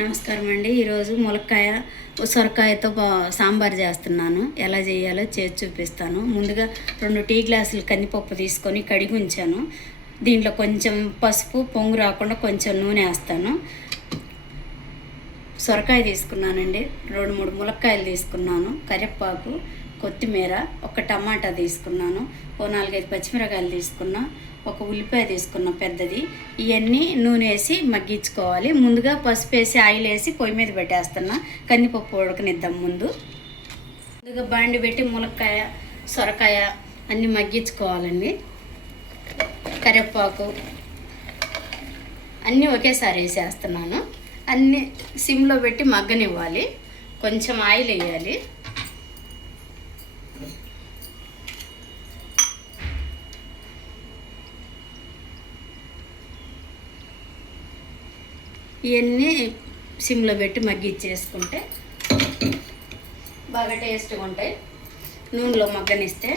నమస్కారం అండి. ఈరోజు ములక్కాయ సొరకాయతో సాంబార్ చేస్తున్నాను. ఎలా చేయాలో చేసి చూపిస్తాను. ముందుగా 2 టీ గ్లాసులు కందిపప్పు తీసుకొని కడిగి ఉంచాను. దీంట్లో కొంచెం పసుపు, పొంగు రాకుండా కొంచెం నూనె వేస్తాను. సొరకాయ తీసుకున్నానండి. 2-3 ములక్కాయలు తీసుకున్నాను. కరివేపాకు, కొత్తిమీర, ఒక టమాటా తీసుకున్నాను. 4-5 పచ్చిమిరకాయలు తీసుకున్నా. ఒక ఉల్లిపాయ తీసుకున్న పెద్దది. ఇవన్నీ నూనె వేసి మగ్గించుకోవాలి. ముందుగా పసుపు వేసి ఆయిల్ వేసి పొయ్యి మీద పెట్టేస్తున్నా. కందిపప్పు ఉడకనిద్దాం. ముందుగా బాండి పెట్టి ములక్కాయ, సొరకాయ అన్నీ మగ్గించుకోవాలండి. కరివేపాకు అన్నీ ఒకేసారి వేసేస్తున్నాను. అన్నీ సిమ్లో పెట్టి మగ్గనివ్వాలి. కొంచెం ఆయిల్ వేయాలి. ఇవన్నీ సిమ్లో పెట్టి మగ్గిచ్చేసుకుంటే బాగా టేస్ట్గా ఉంటాయి. నూనెలో మగ్గనిస్తే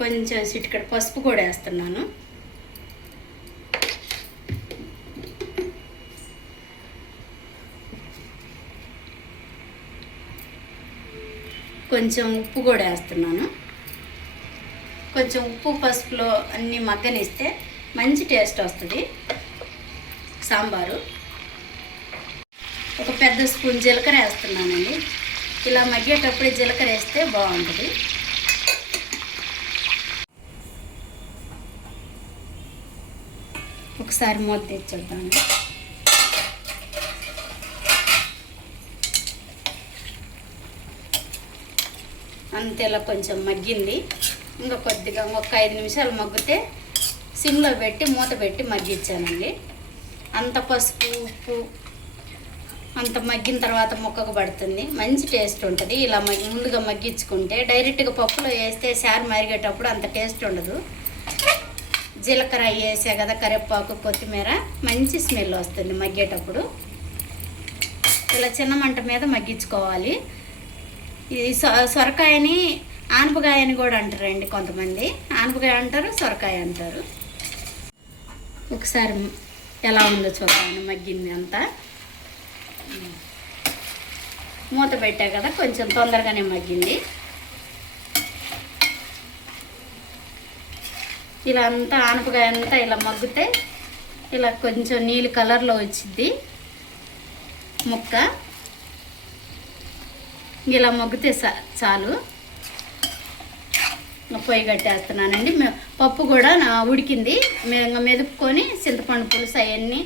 కొంచెం చిటికెడ పసుపు కూడా వేస్తున్నాను. కొంచెం ఉప్పు కూడా వేస్తున్నాను. కొంచెం ఉప్పు పసుపులో అన్నీ మగ్గనిస్తే మంచి టేస్ట్ వస్తుంది సాంబారు. ఒక పెద్ద స్పూన్ జీలకర్ర వేస్తున్నానండి. ఇలా మగ్గేటప్పుడే జీలకర్ర వేస్తే బాగుంటుంది. ఒకసారి మూత తెచ్చేద్దాము. అంతేలా కొంచెం మగ్గింది. ఇంకా కొద్దిగా ఒక 5 నిమిషాలు మగ్గితే సిమ్లో పెట్టి మూత పెట్టి మగ్గించానండి. అంత పసుపు, ఉప్పు అంత మగ్గిన తర్వాత ముక్కకు పడుతుంది. మంచి టేస్ట్ ఉంటుంది. ఇలా ముందుగా మగ్గించుకుంటే డైరెక్ట్గా పప్పులో వేస్తే సారు మరిగేటప్పుడు అంత టేస్ట్ ఉండదు. జీలకర్ర వేసా కదా, కరివేపాకు, కొత్తిమీర మంచి స్మెల్ వస్తుంది మగ్గేటప్పుడు. ఇలా చిన్న మంట మీద మగ్గించుకోవాలి. ఇది సొరకాయని ఆనపకాయ అని కూడా అంటారండి కొంతమంది. ఆనపకాయ అంటారు, సొరకాయ అంటారు. ఒకసారి ఎలా ఉందో చూద్దాను. మగ్గింది అంతా. మూత పెట్టా కదా, కొంచెం తొందరగానే మగ్గింది. ఇలా అంతా ఆనపకాయ అంతా ఇలా మగ్గితే ఇలా కొంచెం నీలి కలర్లో వచ్చింది ముక్క. ఇలా మగ్గితే చాలు. పొయ్యి కట్టేస్తున్నానండి. పప్పు కూడా ఉడికింది. మెదుపుకొని చింతపండు పులుసు అవన్నీ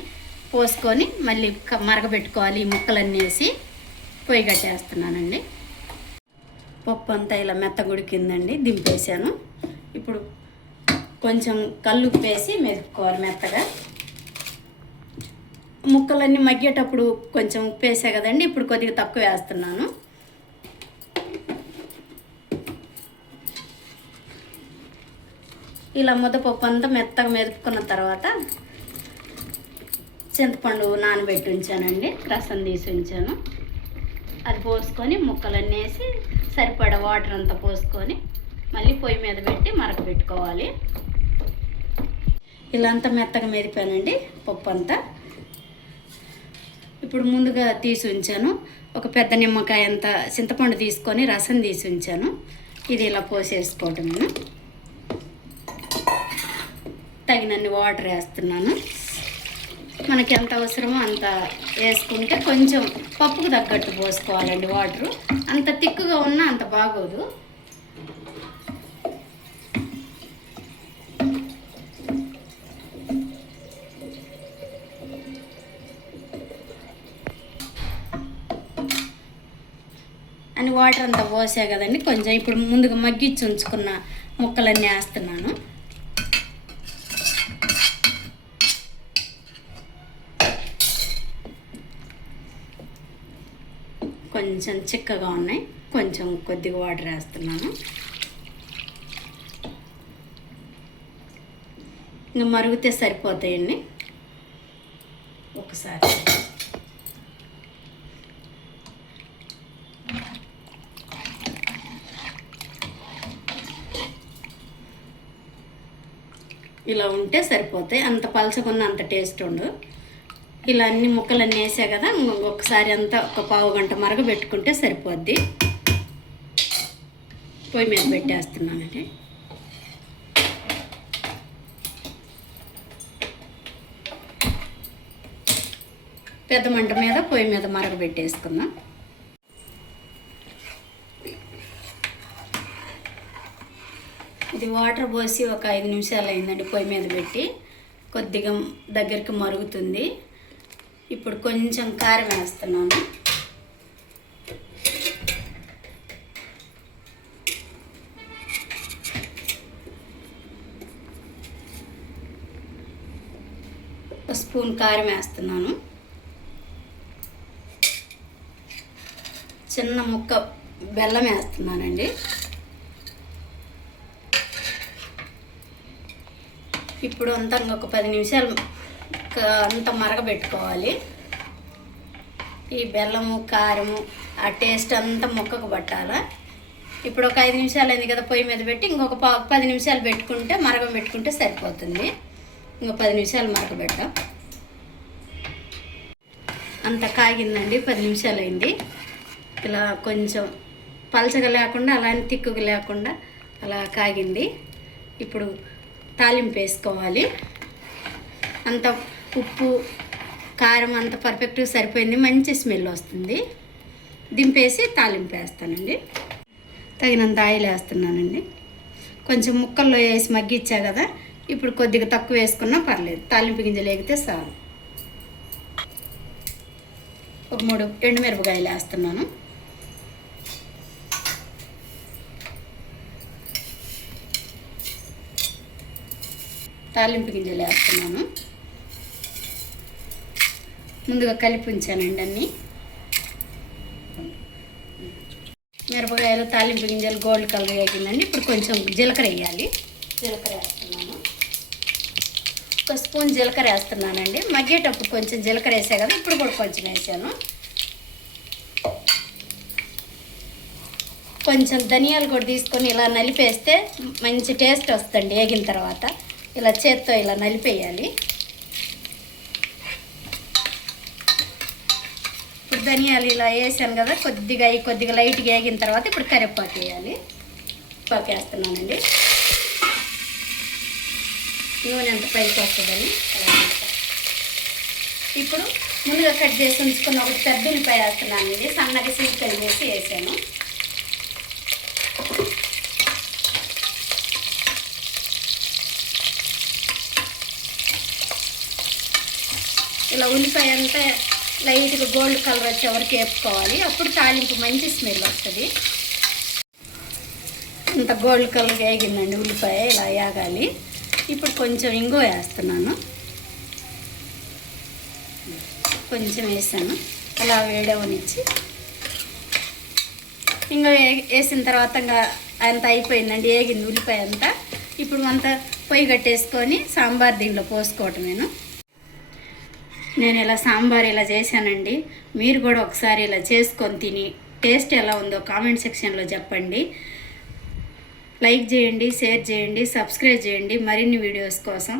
పోసుకొని మళ్ళీ మరగబెట్టుకోవాలి. ఈ ముక్కలన్నీ వేసి పొయ్యి కట్టేస్తున్నానండి. పప్పు అంతా ఇలా మెత్తగా ఉడికిందండి. దింపేసాను. ఇప్పుడు కొంచెం కల్లుప్పు వేసి మెదుపుకోవాలి మెత్తగా. ముక్కలన్నీ మగ్గేటప్పుడు కొంచెం ఉప్పు వేసా కదండి. ఇప్పుడు కొద్దిగా తక్కువ వేస్తున్నాను. ఇలా ముద్దపప్పు అంతా మెత్తగా మెదుపుకున్న తర్వాత చింతపండు నానబెట్టి ఉంచానండి. రసం తీసి ఉంచాను. అది పోసుకొని ముక్కలన్నీ వేసి సరిపడా వాటర్ అంతా పోసుకొని మళ్ళీ పొయ్యి మీద పెట్టి మరగబెట్టుకోవాలి. ఇలా అంతా మెత్తగా మెదిపానండి పప్పు అంతా. ఇప్పుడు ముందుగా తీసి ఉంచాను. ఒక పెద్ద నిమ్మకాయ అంత చింతపండు తీసుకొని రసం తీసి ఉంచాను. ఇది ఇలా పోసేసుకోవటం. తగినన్ని వాటర్ వేస్తున్నాను. మనకి ఎంత అవసరమో అంత వేసుకుంటే కొంచెం పప్పుకు తగ్గట్టు పోసుకోవాలండి వాటరు. అంత తిక్కుగా ఉన్నా అంత బాగోదు. అని వాటర్ అంతా పోసా కదండి. కొంచెం ఇప్పుడు ముందుగా మగ్గిచ్చి ఉంచుకున్న ముక్కలన్నీ వేస్తున్నాను. కొంచెం చిక్కగా ఉన్నాయి. కొంచెం కొద్దిగా వాటర్ వేస్తున్నాను. ఇంకా మరుగుతే సరిపోతాయండి. ఒకసారి ఇలా ఉంటే సరిపోతాయి. అంత పలచకున్న అంత టేస్ట్ ఉండదు. ఇలా అన్ని ముక్కలన్నీ వేసా కదా, ఒకసారి అంతా ఒక పావు గంట మరగబెట్టుకుంటే సరిపోద్ది. పొయ్యి మీద పెట్టేస్తున్నానండి. పెద్ద మంట మీద పొయ్యి మీద మరగబెట్టేసుకుందాం. ఇది వాటర్ పోసి ఒక 5 నిమిషాలు అయిందండి పొయ్యి మీద పెట్టి. కొద్దిగా దగ్గరికి మరుగుతుంది. ఇప్పుడు కొంచెం కారం వేస్తున్నాను. ఒక స్పూన్ కారం వేస్తున్నాను. చిన్న ముక్క బెల్లం వేస్తున్నానండి. ఇప్పుడు అంతా ఒక 10 నిమిషాలు అంతా మరగబెట్టుకోవాలి. ఈ బెల్లము కారము ఆ టేస్ట్ అంతా ముక్కకు పట్టాలా. ఇప్పుడు ఒక 5 నిమిషాలు అయింది కదా పొయ్యి మీద పెట్టి, ఇంకొక 10 నిమిషాలు పెట్టుకుంటే మరగబెట్టుకుంటే సరిపోతుంది. ఇంకో 10 నిమిషాలు మరగబెట్టాం. అంత కాగిందండి, 10 నిమిషాలు అయింది. ఇలా కొంచెం పలచగా లేకుండా అలానే తిక్కుగా లేకుండా అలా కాగింది. ఇప్పుడు తాలింపు వేసుకోవాలి. అంత ఉప్పు కారం అంత పర్ఫెక్ట్గా సరిపోయింది, మంచి స్మెల్ వస్తుంది. దింపేసి తాలింపు వేస్తానండి. తగినంత ఆయిల్ వేస్తున్నానండి. కొంచెం ముక్కల్లో వేసి మగ్గిచ్చా కదా, ఇప్పుడు కొద్దిగా తక్కువ వేసుకున్నా పర్లేదు. తాలింపు గింజలు ఎగితే చాలు. ఒక 3 ఎండుమిరపకాయలు వేస్తున్నాను. తాలింపు గింజలు వేస్తున్నాను. ముందుగా కలిపి ఉంచానండి అన్నీ. మిరపకాయలు తాలింపు గింజలు గోల్డ్ కలర్ వేగిందండి. ఇప్పుడు కొంచెం జీలకర్ర వేయాలి. జీలకర్ర వేస్తున్నాను. ఒక స్పూన్ జీలకర్ర వేస్తున్నానండి. మగ్గేటప్పుడు కొంచెం జీలకర్ర వేసా కదా, ఇప్పుడు కూడా కొంచెం వేసాను. కొంచెం ధనియాలు కూడా తీసుకొని ఇలా నలిపేస్తే మంచి టేస్ట్ వస్తుంది. వేగిన తర్వాత ఇలా చేత్తో ఇలా నలిపేయాలి. ఇప్పుడు ధనియాలు ఇలా వేసాను కదా, కొద్దిగా లైట్గా వేగిన తర్వాత ఇప్పుడు కరివేపాకు వేయాలి. కరివేపాకు వేస్తున్నానండి. నూనె ఎంత పైకి వస్తుందని అలా. ఇప్పుడు ముందుగా కట్ చేసి ఉంచుకున్న ఒక పెద్ద ఉల్లిపాయ వేస్తున్నానండి. సన్నగా సీలికలు చేసి వేసాను. ఇలా ఉల్లిపాయ అంతా లైట్గా గోల్డ్ కలర్ వచ్చే వరకు వేపుకోవాలి. అప్పుడు తాలింపు మంచి స్మెల్ వస్తుంది. ఇంత గోల్డ్ కలర్ వేగిందండి ఉల్లిపాయ, ఇలా వేగాలి. ఇప్పుడు కొంచెం ఇంగువ వేస్తున్నాను. కొంచెం వేసాను. అలా వేడవనిచ్చి ఇంగువ వేసిన తర్వాత అంత అయిపోయిందండి, వేగింది ఉల్లిపాయ అంతా. ఇప్పుడు అంతా పొయ్యి కట్టేసుకొని సాంబార్ దీనిలో పోసుకోవటమేను. నేను ఇలా సాంబార్ ఇలా చేశానండి. మీరు కూడా ఒకసారి ఇలా చేసుకొని తిని టేస్ట్ ఎలా ఉందో కామెంట్ సెక్షన్లో చెప్పండి. లైక్ చేయండి, షేర్ చేయండి, సబ్స్క్రైబ్ చేయండి మరిన్ని వీడియోస్ కోసం.